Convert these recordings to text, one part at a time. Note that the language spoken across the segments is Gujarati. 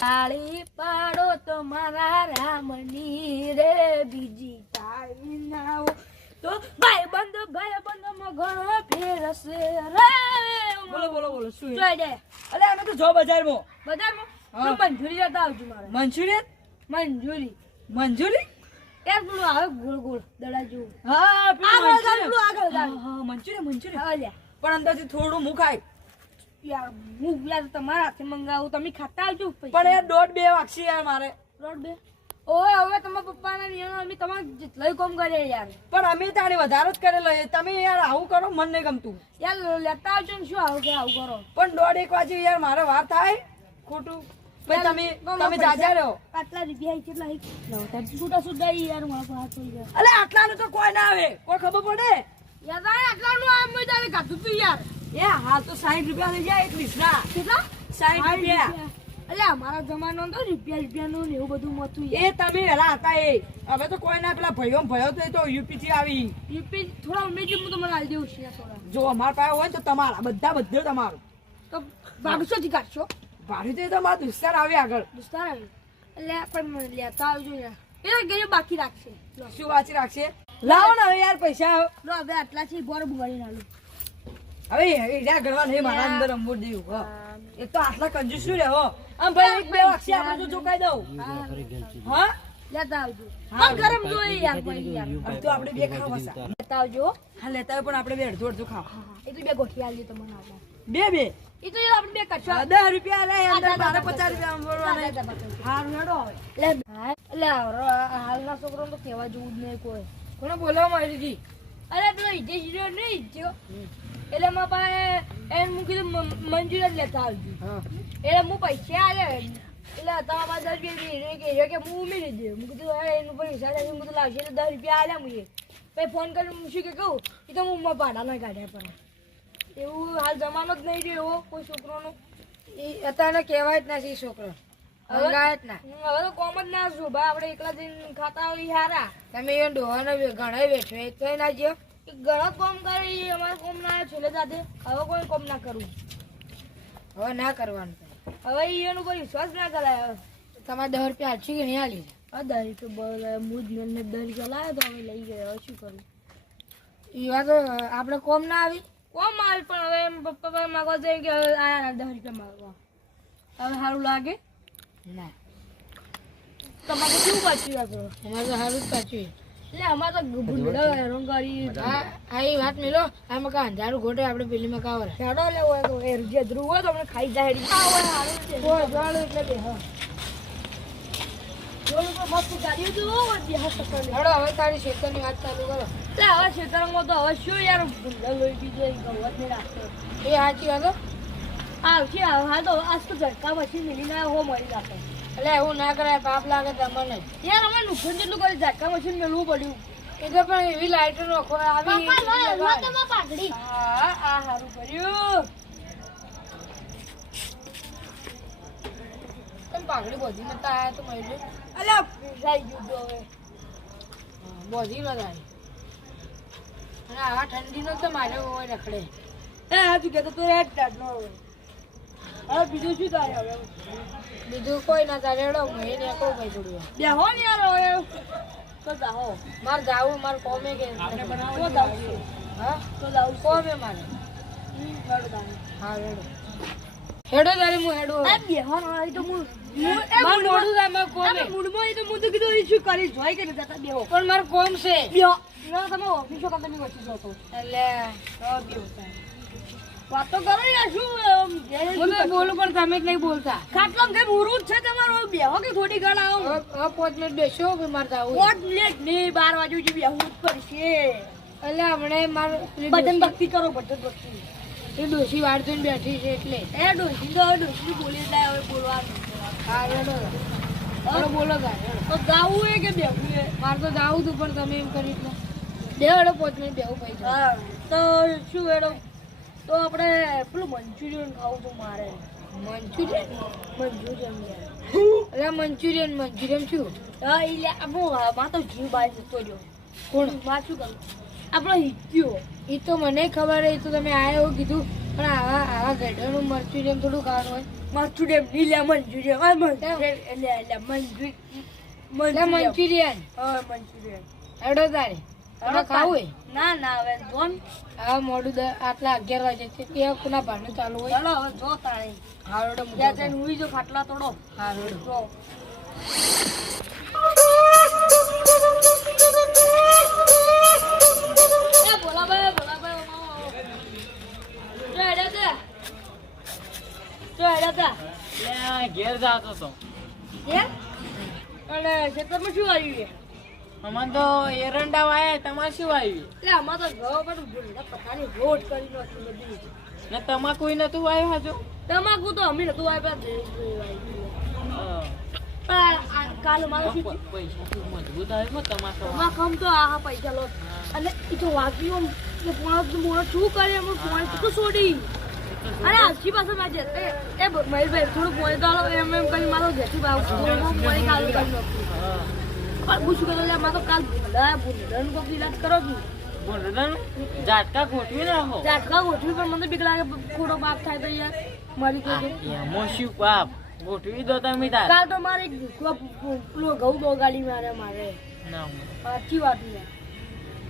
તાળી પાડો તો મારા રામની રે બીજી તાળી ના તો ભાઈ બંધ ભાઈ બંધમાં ઘણો ફેરશે રે. બોલો બોલો બોલો શું જોઈ દે અલે અમે તો જો બજારમાં. બજારમાં? મંજૂરી જતા આવજો મારે. મંજૂરી? મંજૂરી. એ પેલું આવે ગોળ ગોળ દડા જેવું. હા પેલું આગળ. આગળ હા, મંચુરિયન મંચુરિયન હા પણ અંદાજે થોડું મું ખાય યાર હું યાર તમારા હાથે મંગાવું તમે ખાતા આવજો પણ યાર દોઢ બે વાગશે યાર મારે. દોઢ બે? ઓય હવે તમારા પપ્પાના નિયમ અમે તમારે જેટલાય કોમ કરીએ યાર. પણ અમે તારે વધારે જ કરેલો છે. તમે યાર આવું કરો મને નહીં ગમતું. યાર લેતા આવજો ને શું આવું કે આવું કરો? પણ દોઢ એક વાગે યાર મારે વાર થાય. ખોટું. ભાઈ તમે તમે. જાજા રહો. આટલા રૂપિયા કેટલા છૂટા છૂટા યાર મારા હાથ થઈ ગયા. અલે આટલાનું તો કોઈ ના આવે. કોઈ ખબર પડે? યાર આટલાનું આમ મેં તારે કાઢું એ હાલ તો સાઠ રૂપિયા થઈ જાય એક ડીશના કેટલા? સાઠ રૂપિયા. એટલે અમારા જમાનો તો રૂપિયા રૂપિયાનું ને એવું બધું મતું એ તમે વહેલા હતા એ. હવે તો કોઈ ના પેલા ભયો ભયો તો તો યુપી થી આવી. યુપી થોડા ઉમેજી હું તમને આલી દેવું છે થોડા. જો અમારા પાસે હોય તો તમારા બધા બધું તમારું. તો ભાગશો થી કાઢશો? ભાડું તો તો મારા દુસ્તાર આવે આગળ. દોસ્તાર આવે? એટલે પણ લેતા આવજો યાર. એ ગયો બાકી રાખશે. શું વાંચી રાખશે? લાવો ને હવે યાર પૈસા. હવે આટલા છે બોર બુગાડી નાલું હવે એડા ગણવા નહીં મારા અંદર અંબુર દેવું એ તો આટલા કંજૂસ શું રે આમ ભાઈ એક બે વાક્ષી આપણે તો ચૂકાઈ દઉં. હા. લેતા આવજો. હા, ગરમ જોઈએ યાર ભાઈ યાર તો આપણે બે ખાવા સા. લેતા આવજો. હા લેતા પણ આપણે બે અડધું અડધું ખાવા. એ તો બે ગોઠવી આલજો તમને આપણે. બે બે? એ તો આપણે બે કચ્છા હા, દસ રૂપિયા લે અંદર બારે પચાસ રૂપિયા હારું હેડો હવે. એટલે એટલે હાલના છોકરો તો કહેવા જેવું જ નહીં કોઈ. કોને બોલાવવા માંડી અરે પેલો ઈજે જીરો નહીં હિજ્યો એટલે મારા પાસે એને હું કીધું મંજૂર જ લેતા આવજો એટલે હું પૈસા આલે. એટલે તમારા પાસે દસ રૂપિયા કે કે હું ઉમેરી દે. હું કીધું હવે એનું પૈસા લાવી હું કીધું લાવશે એટલે દસ રૂપિયા આવ્યા મુએ પછી ફોન કરીને હું શું કે કહું? કે તો હું ભાડા ના કાઢ્યા પણ. એવું હાલ જમાનો જ નહીં રહ્યો એવો કોઈ છોકરોનો. એ અત્યારે કહેવાય જ નથી છોકરો. હવે? તો કોમ જ ના છું. ભાઈ આપણે એકલા જઈને ખાતા હોય સારા હારા. તમે એ ડોહાનો ઘણા બેઠો એ તો ના જ્યો. ઘણા કોમ કરે એ અમારે કોમ ના છેલ્લે સાથે હવે કોઈ કોમ ના કરવું હવે ના કરવાનું હવે એનો કોઈ વિશ્વાસ ના કરાય હવે. તમારે દસ રૂપિયા આછી કે નહીં આલી? દરી તો બોલ હું જ મેલને દરી ચલાવ્યો તો હવે લઈ ગયો હવે શું કરું? એ વાત આપણે કોમ ના આવી? કોમ માલ પણ હવે એમ પપ્પા પાસે માગવા જાય કે હવે આયા દસ રૂપિયા માગવા. હવે સારું લાગે? ના. તમારે કેવું પાછું આપડો અમારે તો સારું જ પાછું એટલે અમારે તો ભૂંડો હેરાન કરી હા આ વાત મેલો. આમાં કા અંધારું ઘોટે આપણે પેલીમાં કાવર હેડો લેવો હોય તો એ જે ધ્રુવ હોય તો અમને ખાઈ જાય. હેડી આ હોય સારું છે. કોઈ જોડે એટલે બે હા. જોડું તો મસ્ત ગાડીઓ તો હોય બે હાથ પકડી હેડો હવે તારી ખેતરની વાત ચાલુ કરો. એટલે હવે ખેતરમાં તો હવે શું યાર ભૂંડો લોહી બીજો ગવત નહીં રાખતો. એ હતો આવશે હાલ તો આજ તો ઝટકા પછી મિલીને હો મળી એટલે એવું ના કરાય પાપ લાગે તમને યાર અમે નુકસાન જેટલું કરી ઝટકા મશીન મેળવું પડ્યું. એ તો પણ એવી લાઈટ નોખો આવી પાઘડી. હા આ સારું કર્યું. તમે પાઘડી બોધી નતા આયા તો મહિલે અલ્યા ભીસાઈ ગયું તો હવે. બોધી નતા આવી અને ઠંડી ઠંડીનો તો મારે હોય રખડે. એ કે તો તું રેડ કાર્ડ નો હવે હવે બીજું શું તારે હવે? બીજું કોઈ ના તારે હું એ નીકળું ભાઈ થોડું બે હો ને યાર હવે. તો જાઓ. મારે જાવું મારે કોમે કે તો હા? તો જાવ કોમે મારે? હેડો તારે. હા હેડો. હેડો તારે હું હેડો આ બે હો ને તો હું મારે મોડું થાય મારે કોમે. મૂડમાં તો હું તો કીધું એ શું કરી જોઈ કે જતા? બે પણ મારે કોમ છે. બે હો ના તમે ઓફિસો એટલે તો. વાતો કરો યાર શું મને બોલું પણ તમે જ નહીં બોલતા. ખાટલામાં કે મુરું છે તમારો? બેહો કે થોડી ઘણા આવો? આ પાંચ મિનિટ બેસો કે મારે જાવું પોટ મિનિટ નહીં બાર વાગે સુધી બેહવું જ પડશે. એટલે હમણે માર ભજન ભક્તિ કરો ભજન ભક્તિ. એ ડોસી વાળ જોઈને બેઠી છે એટલે. એ ડોસી તો ડોસી બોલી જાય હવે બોલવાનું. હા હેડો બોલો તો ગાવું એ કે બેહવું એ? મારે તો જાવું તું પણ તમે એમ કરી બે હેડો પાંચ મિનિટ બેવું પૈસા હા તો શું એડો તો આપણે પેલું મંચુરિયન ખાવું તું મારે. મંચુરિયન? મંચુરિયન યાર. મંચુરિયન મંચુરિયન શું? હા એ લે આપણું માં તો જીવ બાય જતો જો કોણ? માં શું કરું? આપણો હિત્યો. એ તો મને ખબર એ તો તમે આયા એવું કીધું. પણ આવા આવા ગઢનું મંચુરિયન થોડું ખાવાનું હોય. મંચુરિયનની લે મંચુરિયન. હા મંચુરિયન એટલે એટલે મંચુરિયન. મંચુરિયન. હા મંચુરિયન. એડો તારે. ખાવું હોય ના ના હવે જોન. હા મોડું આટલા અગિયાર વાગે છે. તે કોના ભાનું ચાલુ હોય? ચાલો હવે જો તાણે હા મૂકો. ત્યાં જઈને હુઈ જો ખાટલા તોડો. હા હેડો જો ઘેર જતો હતો ઘેર જાતો તો. એમ? અને ખેતરમાં શું આવ્યું છે? અમને તો એરંડા વાયા તમાર શું આવ્યું? એટલે અમાર તો ઘઉં બધું ભૂંડા પકાની રોટ કરી નાખી બધી. ને તમાકુ નતું વાયું હજુ? તમાકુ તો અમે નતું વાવ્યા પણ કાલ મારે પૈસા મજબૂત આવ્યો તમાકુ તમાકુ તો. આ પૈસા લો. અને એ તો વાગ્યું પોણા મોણા શું કરે એમ પોણી તો છોડી અરે આછી પાસે મેં છે એ મહેશભાઈ થોડું પોણી તો એમ એમ કરી મારો જેથી પોણી પોણી કાલું કરી નાખ્યું. પણ હું શું કરું લે મારે તો કાલ ભૂંડા ભૂંડાનું કો ઈલાજ કરો છું? ભૂંડડાનું જાટકા ગોઠવી રાખો જાટકા ગોઠવી પણ મને બીક લાગે ખોટો બાપ થાય તો યાર મારી કોઈ એમાં શું બાપ ગોઠવી દો તમે તાર. કાલ તો મારે પેલો ઘઉં બોગાડી મારે મારે. ના સાચી વાત છે.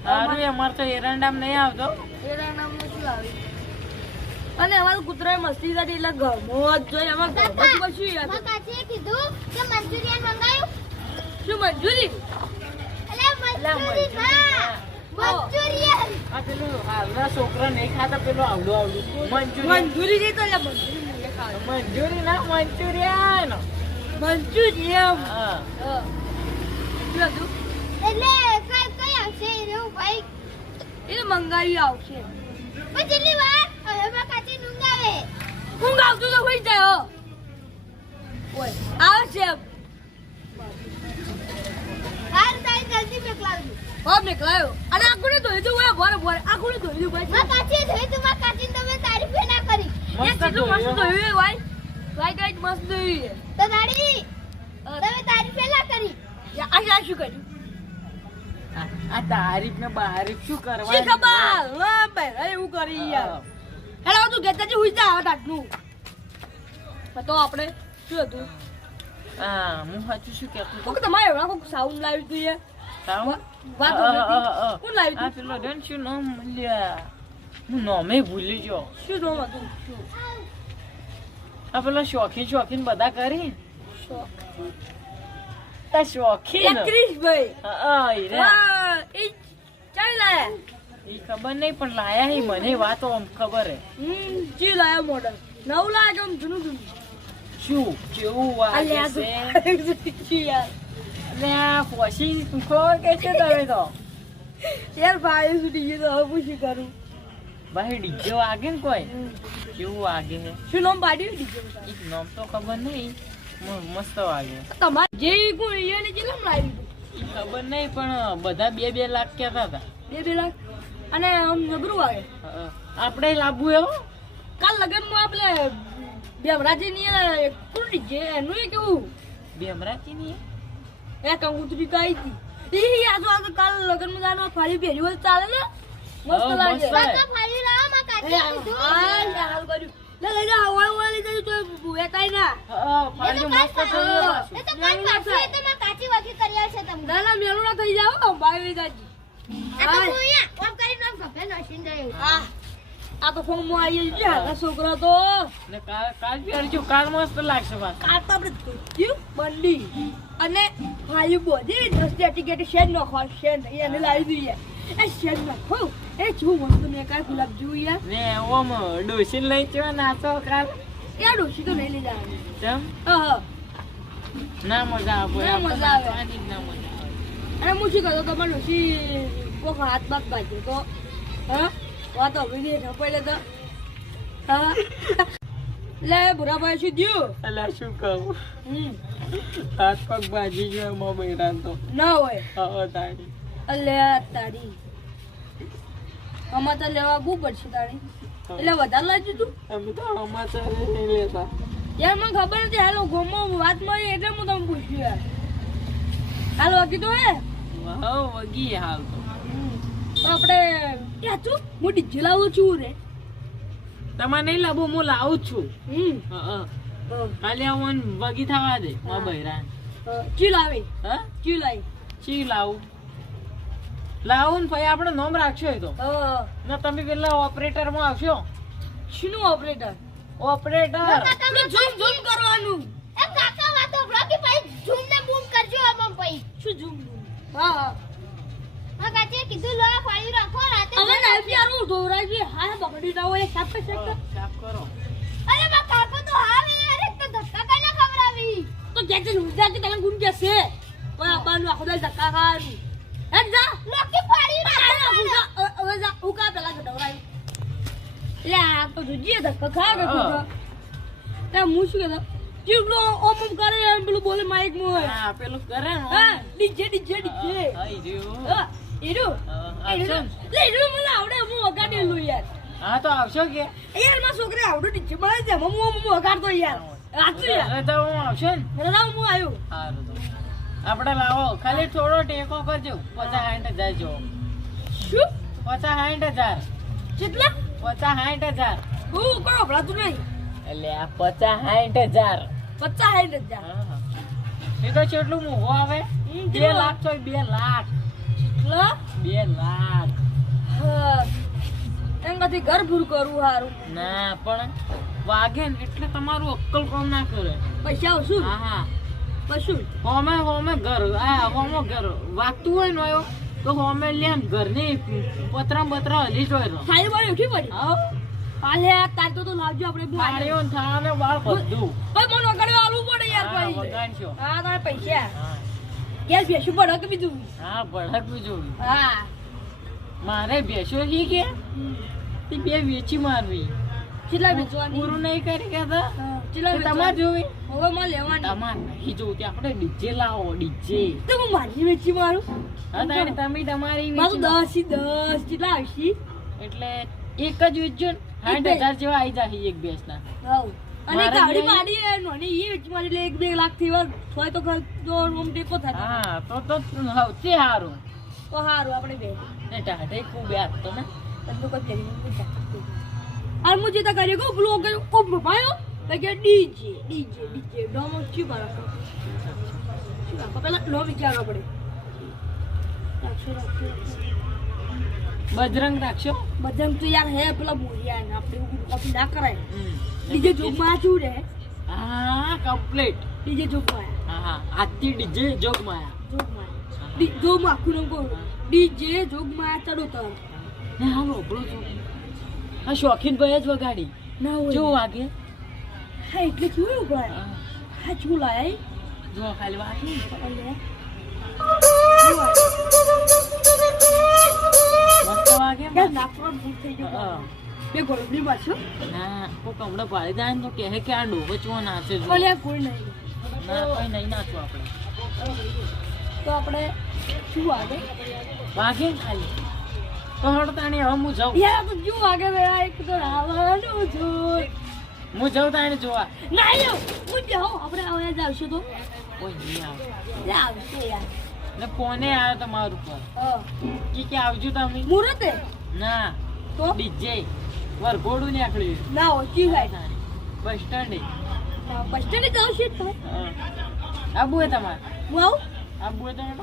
સારું અમારે તો એરંડામ નહીં આવતો. એરંડામ નથી શું આવ્યું અને અમારું કૂતરાએ મસ્તી કરી એટલે ગમો જ જોઈએ એમાં ગમો કાચીએ કીધું કે મંચુરિયન શું મંજૂરી? છોકરા નહીં ખાતા પેલું આવડું આવડું. મંજૂરી. નહીં તો મંજૂરી. ના મંચુરિયન. મંચુરિયન મંગાવી આવશે. ઊંઘ આવતું તો હોઈ જાય હો. ઓય આવે છે હાર તારી જલ્દી મોકલાવજો હો અને આખું ધોઈ દઉં ઓય ભરે ભરે. આખું ધોઈ દઉં ભાઈ? માં કાચી જોઈ તું માં કાચી તમે તારીફ ના કરી. એ કેટલું મસ્ત ધોયું. ધોયું ભાઈ? ભાઈ કઈ મસ્ત ધોયું તો તારી તમે તારીફ ના કરી. આ આ શું કર્યું? આ- તારીફ ને બારીફ શું શી ખબર? હા ભાઈ એવું કરી યાર. હેલો તું ઘેતા જે હુઈ જા આટલું તો આપણે શું હતું? હા હું સાચું શું કહેતો? હતો તમારે એવડા કોક સાઉન્ડ લાવ્યું તું યાર. સાવ? વાત અ, હતી. અ, અ, અ. કોણ લાવ્યું આ પેલો રહ્યો શું નામ લ્યા હું નામે ભૂલી ગયો શું નામ હતું શું આ પેલો શોખીન શોખીન બધા કરી શોખ. શોખીન એકત્રીસભાઈ. હા, હા, ઈ રહ્યા. હા, ઈ ચાલી લાયા. ઈ ખબર નહીં પણ લાયા હી મને વાતો આમ ખબર હે હમ, જી લાયા મોડલ નવું લાયા કે આમ જૂનું જૂનું? શું કેવું છે યાર. ખોસી ખોર કે છે તમે તો? યાર ભાઈ સુધી ગયું તો હવે શું કરું? ભાઈ ડીજે વાગે ને કોઈ? કેવું વાગે? શું નામ પાડ્યું? નું? નામ તો ખબર નહીં. મસ્ત વાગે. તમારે જે કોઈ ઈયોને કેટલામ લાવ્યું તું? ખબર નહીં પણ બધા બે બે લાખ કહેતા હતા. બે બે લાખ? અને આમ નબરું આવે હા. આપણે લાવવું એવો? કાલ લગનમાં આપણે બેમરાજી ની કુંડી છે એનું એ કેવું? ભેમરાતી ની એ કંકુતરી કાઈ હતી ઈ આ તો આ કાલ કાલ લગનમાં જાનો ફાળી પહેરી હોય ચાલે ને? મસ્ત લાગે. મસ્ત. માં તો ફરી લાવો માં કાચી આ હાલ કર્યું. લે લઈ જજો તો ભૂવે ના. હા, ફાડજો મસ્ત થયું એ તો કાચ પાછી તો માં કાચી વખી કરી આવશે તમને. ના ના મેલું ના થઈ જાવ ભાઈ લઈ જાજી. આ તો હું. અહીંયા ઓમ કરીને ઓમ ગભે નસીન રહ્યું. આ આ તો ફોર્મમાં આવી છે હા છોકરા તો. ને કાલ કાલ પહેરજો કાલ મસ્ત લાગશે પાછું કાલ તો આપણે ધોત્યું બંડી અને ફાયું બોધી દસ ટિકિટ શેર નાખો શેર નહીં એને લાવી દઈએ. એ શેર નાખો. એ શું મસ્ત મેં કાલ ગુલાબ જોઈએ ને ઓમ ડોસી લઈ ચો નાચો કાલ એ ડોસી તો નહીં લઈ જવાની. ચમ હા ના મજા આવે ના મજા આવે. ના મજા આવે. અને હું શું કરતો તમારે ડોસી કોક હાથ બાગ બાજુ તો. હા? વાત હવે ઢપાઈ તો હા. લે ભૂરાભાઈ શું દ્યું અલા શું કહું? હાથ પગ બાજી ગયો એમાં બૈરા તો. ના હોય. હા તારી. અલે તારી. આમાં તો લેવા બહુ પડશે તારી. એટલે વધારે લાવજો તું? અમે તો સમાચાર જ નહીં લેતા. યાર મને ખબર નથી હાલો ગોમો વાત મળી એટલે હું તમને પૂછ્યું યાર. હાલ વગી તો હે? વાહ વગી હાલ તો. આપણે ક્યાં છું હું ડીજે લાવું છું રે. તમારે નહીં લાવો હું લાવું જ છું. હમ. હા, હા. ખાલી આવું વગી થવા દે મા બૈરા ચી લાવી હા? ચી લાવી ચી લાવું. લાવું ને પછી આપણે નોમ રાખશો એ તો. ના તમે પેલા ઓપરેટરમાં આવશો. શીનું ઓપરેટર? ઓપરેટર. ઝૂમ ઝૂમ કરવાનું. એ કાકા વાતો બ્લોકી ભાઈ ઝૂમ ને બૂમ કરજો આમાં ભાઈ શું ઝૂમ હા હા કાચે કીધું લો પાડી રાખો રાતે હવે ના યારું ઢોરાજી હા બગડી જાવ એ સાફ સાપ સાફ કરો. અરે બા કાકો તો યાર એક તો ધક્કા કઈને ખવડાવી? તો જે જે નુજા કે તને ગુમ જશે. ઓય આબાનું આખો દલ ધક્કા ખાવાનું. હે જા. લોકી પાડી રાખો ઉકા હવે જા ઉકા પેલા ગડવરાઈ લે આ તો જુજીએ ધક્કા ખા કે હા. તે હું શું કહેતો? ચીડલો ઓમ ઓમ કરે એમ પેલું બોલે માઈક મોય. હા પેલું કરે હા ડીજે ડીજે ડીજે. હા, ઈ રહ્યું. હા ઈડુ હા, આવશો ને? લે ઈડુ મને આવડે હું વગાડેલું યાર. હા તો આવશો કે? યાર મારા છોકરા આવડું ડીજે મળે છે મમ્મુ મમ્મુ વગાડતો યાર. યાર. તો હું આવશો ને? રડાવ હું આવ્યું. સારું તો આપણે લાવો ખાલી થોડો ટેકો કરજો. પચાસ સાઠ હજાર જો શું? પચાસ સાઠ હજાર. કેટલા? પચાસ સાઠ હજાર. હું કોઈ વપરાતું નહીં. એટલે આ પચાસ સાઠ હજાર. પચાસ હાઈટ હજાર. હા. એ તો કેટલું મોંઘું આવે? બે લાખ તો બે લાખ. કેટલા બે લાખ. એમ કથી ઘર ભૂર કરવું હારું. ના પણ વાગે ને એટલે તમારું અક્કલ કામ ના કરે. પૈસા શું હા હા. પશું હોમે હોમે ઘર આ હોમો ઘર વાગતું હોય ને હોય તો હોમે લે ને ઘરની પતરા બતરા હલી જોઈ રહ્યો ખાલી વાળી ઉઠી પડી? હા. કાલે તાર તો તો લાવજો આપણે બહુ આગળ. પાણીઓ ને થાળાને વાળ બધું. ભાઈ મને વગાડવા આલવું પડે યાર ભાઈ. હા તારે પૈસા. ગેસ બેસું પડે બીજું હા ભડક બીજું હા. મારે બેસો હી કે તે બે વેચી મારવી. કેટલા વેચવાની? પૂરું નહીં કરી કેતા કેટલા તમારે જોવી? હવે માં લેવાની. તમારે નહીં જોવું ત્યાં આપણે ડીજે લાવો ડીજે. તો હું મારી વેચી મારું? હા તારે તમે તમારી મારું દસથી દસ કેટલા આવશે? એટલે એક જ વેચજો ને. સાઠ હજાર જેવા આવી જાય એક ભેંસના. હાઉ. અને ગાડી પાડી એ નાની એ વેચી મારી એટલે એક બે લાખથી વાર હોય તો ઘર તો રૂમ ટેકો થાય હા તો તો સૌથી સારું. તો સારું આપણે બે. ને ટાઢે ખૂબ યાદ તો ને? બધું કોઈ ફેરી પૂછતા. અરે મુજે તો કરી કહું બ્લોગ કે ઓ ભાઈઓ કે ડીજે ડીજે ડીજે. ડોમો ચી બારા શું પેલા લો વિચારવા પડે રાખશો, રાખશો. બજરંગ રાખશો બજરંગ તો યાર હે પેલા બોલિયા ને આપણે એવું કોપી ના કરાય. ડીજે જોગમાં શું રે? હા કમ્પ્લીટ ડીજે જોગમાં હા હા. આજથી ડીજે જોગમાં જોગમાં જોગમાં આખું નામ કહું. ડીજે જોગમાં ચડો તર ને હા બળો જો આ શોખીન ભાઈ જ વગાડી. ના જો વાગે? હા એટલે કેવું ભાઈ હા. હા શું લાય જો ખાલી વાગે વાગે ભૂલ ના કહે કે આ ડોબો નાચે જો અલે કોઈ નહીં ના આપણે તો આપણે શું વાગે વાગે ખાલી તો હડ તાણી હવે હું જાઉં યાર તો શું વાગે છો હું તાણી જોવા ના યો હું જાઉં આપણે હવે જ આવશે તો કોઈ નહીં આવે આવશે યાર ને કોને આવ્યો તમારું પર કે કે આવજો તમે મુરતે ના તો? ડીજે. વરઘોડું નીકળ્યું ના ઓછી થાય. બસ સ્ટેન્ડે. બસ સ્ટેન્ડ જાવ છે તો. આબુ હે તમારે? હું આવું? આબુ હે તમે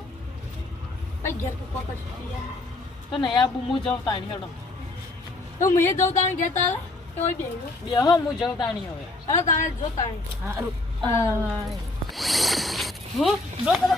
ભાઈ ઘેર તો પકડ તો નહીં આબુ હું જાઉં તાણી હેડો. તો હું એ જાઉં તાણે ઘેર તારે તો બે બે હો હું જાઉં તાણી હવે. અરે તારે જો તાણે. હારું હું જો તારે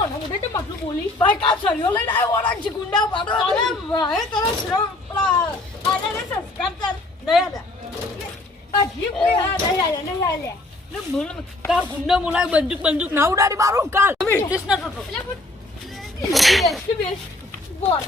તે ઊભો તું શું બોલ? ભાઈ કા સળિયો લઈને આવ્યો ઓળખ ગુંડા પાડો અરે ભાઈ તારા શ્રમ પેલા આને ને સંસ્કાર કર. દયા દે અજીબ કોઈ હા આલે નહીં આલે ને બોલ કા ગુંડા મોલાય બંદૂક બંદૂક ના ઉડાડી મારું? કાલ તમે સ્ટેશન ના ટોટો બોલ.